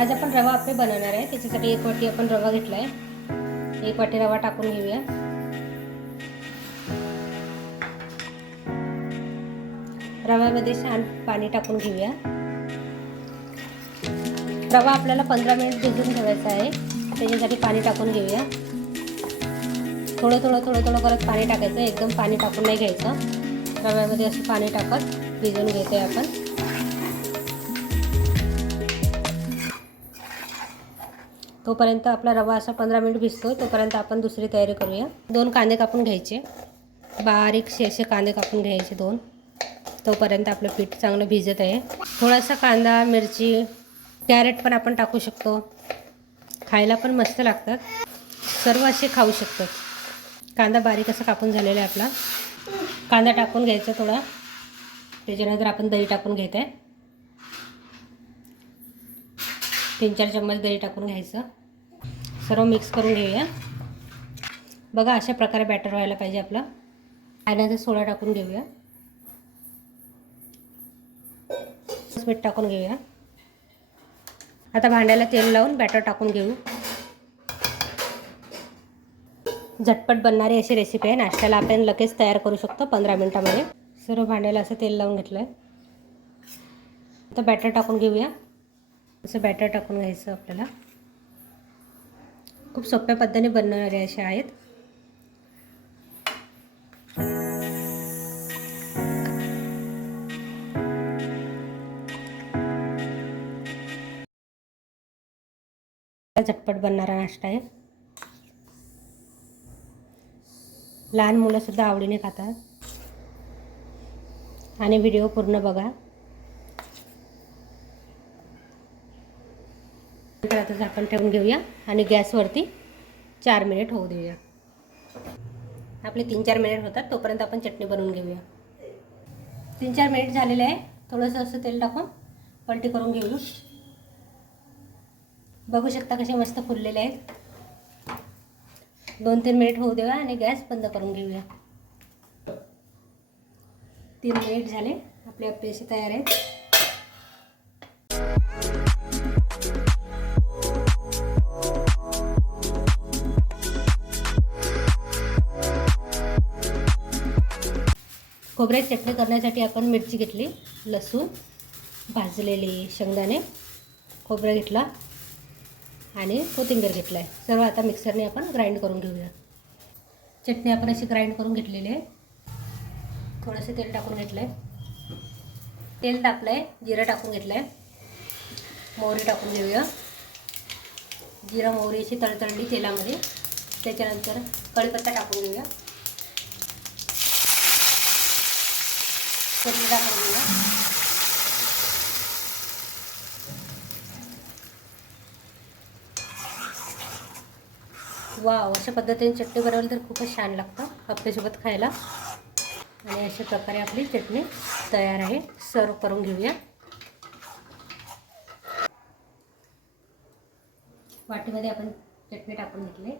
आज आपण रवा आपे बनवणार आहे. त्याच्यासाठी एक वाटी आपण रवा घेतला आहे एक वाटी रवा टाकून घेऊया. रव्यामध्ये छान पाणी टाकून घेऊया. रवा आपल्याला पंधरा मिनिट भिजून ठेवायचा आहे. त्याच्यासाठी पाणी टाकून घेऊया. थोडं थोडं थोडं थोडं करत पाणी टाकायचं. एकदम पाणी टाकून नाही घ्यायचं. रव्यामध्ये असं पाणी टाकत भिजून घेतो आहे आपण. तोपर्यंत आपला रवा असा पंधरा मिनिट भिजतो तोपर्यंत आपण दुसरी तयारी करूया. दोन कांदे कापून घ्यायचे. बारीकसे असे कांदे कापून घ्यायचे दोन. तोपर्यंत आपलं पीठ चांगलं भिजत आहे. थोडासा कांदा मिरची कॅरेट पण आपण टाकू शकतो. खायला पण मस्त लागतात. सर्व असे खाऊ शकतात. कांदा बारीक असा कापून झालेला आहे आपला. कांदा टाकून घ्यायचा थोडा. त्याच्यानंतर आपण दही टाकून घेत आहे तीन चार चम्मच दही टाकून घ्यायचं. सर्व मिक्स करून घेऊया. बघा अशा प्रकारे बॅटर व्हायला पाहिजे आपलं. खाण्याचा सोडा टाकून घेऊया. मीठ टाकून घेऊया. आता भांड्याला तेल लावून बॅटर टाकून घेऊ. झटपट बनणारी अशी रेसिपी आहे. नाश्त्याला आपण लगेच तयार करू शकतो पंधरा मिनटामध्ये. सर्व भांड्याला असं तेल लावून घेतलं आहे आता बॅटर टाकून घेऊया. असं बॅटर टाकून घ्यायचं आपल्याला. खूप सोप्या पद्धतीने बनणारे असे आहेत. झटपट बनणारा नाश्ता आहे. लहान मुलंसुद्धा आवडीने खातात. आणि व्हिडिओ पूर्ण बघा. नंतर आता झाकण ठेवून घेऊया आणि गॅसवरती चार मिनिट होऊ देऊया. आपले तीन चार मिनिट होतात तोपर्यंत आपण चटणी बनवून घेऊया. तीन चार मिनिट झालेले आहे. थोडंसं असं तेल टाकून पलटी करून घेऊ बघू शकता कसे मस्त फुललेले आहेत. दोन तीन मिनिट होऊ देऊया आणि गॅस बंद करून घेऊया. तीन मिनिट झाले. आपले अप्पे असे तयार आहेत. खोबऱ्याची चटणी करण्यासाठी आपण मिरची घेतली लसूण भाजलेली शेंगदाणे खोबरं घेतला आणि कोथिंबीर घेतला आहे सर्व आता मिक्सरने आपण ग्राइंड करून घेऊया. चटणी आपण अशी ग्राइंड करून घेतलेली आहे. थोडंसं तेल टाकून घेतलं आहे तेल टाकलं आहे जिरं टाकून घेतलं आहे मोहरी टाकून घेऊया. जिरं मोहरी अशी तळतळली तेलामध्ये. त्याच्यानंतर कढीपत्ता टाकून घेऊया. चटणी टाकून घेऊया वाव अशा पद्धतीने चटणी बनवली तर खूपच छान लागतं हप्त्यासोबत खायला. आणि अशा प्रकारे आपली चटणी तयार आहे. सर्व करून घेऊया. वाटीमध्ये आपण चटणी टाकून घेतली.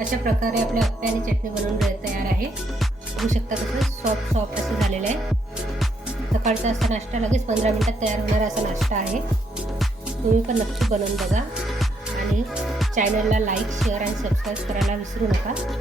अशा प्रकारे आपल्या अप्पे आणि चटणी बनवून तयार आहे. बघू शकता कसं सॉफ्ट सॉफ्ट असं झालेलं आहे. सकाळचा असा नाश्ता लगेच पंधरा मिनटात तयार होणारा असा नाश्ता आहे. तुम्ही पण नक्की बनवून बघा. आणि चॅनलला लाईक शेअर आणि सबस्क्राईब करायला विसरू नका.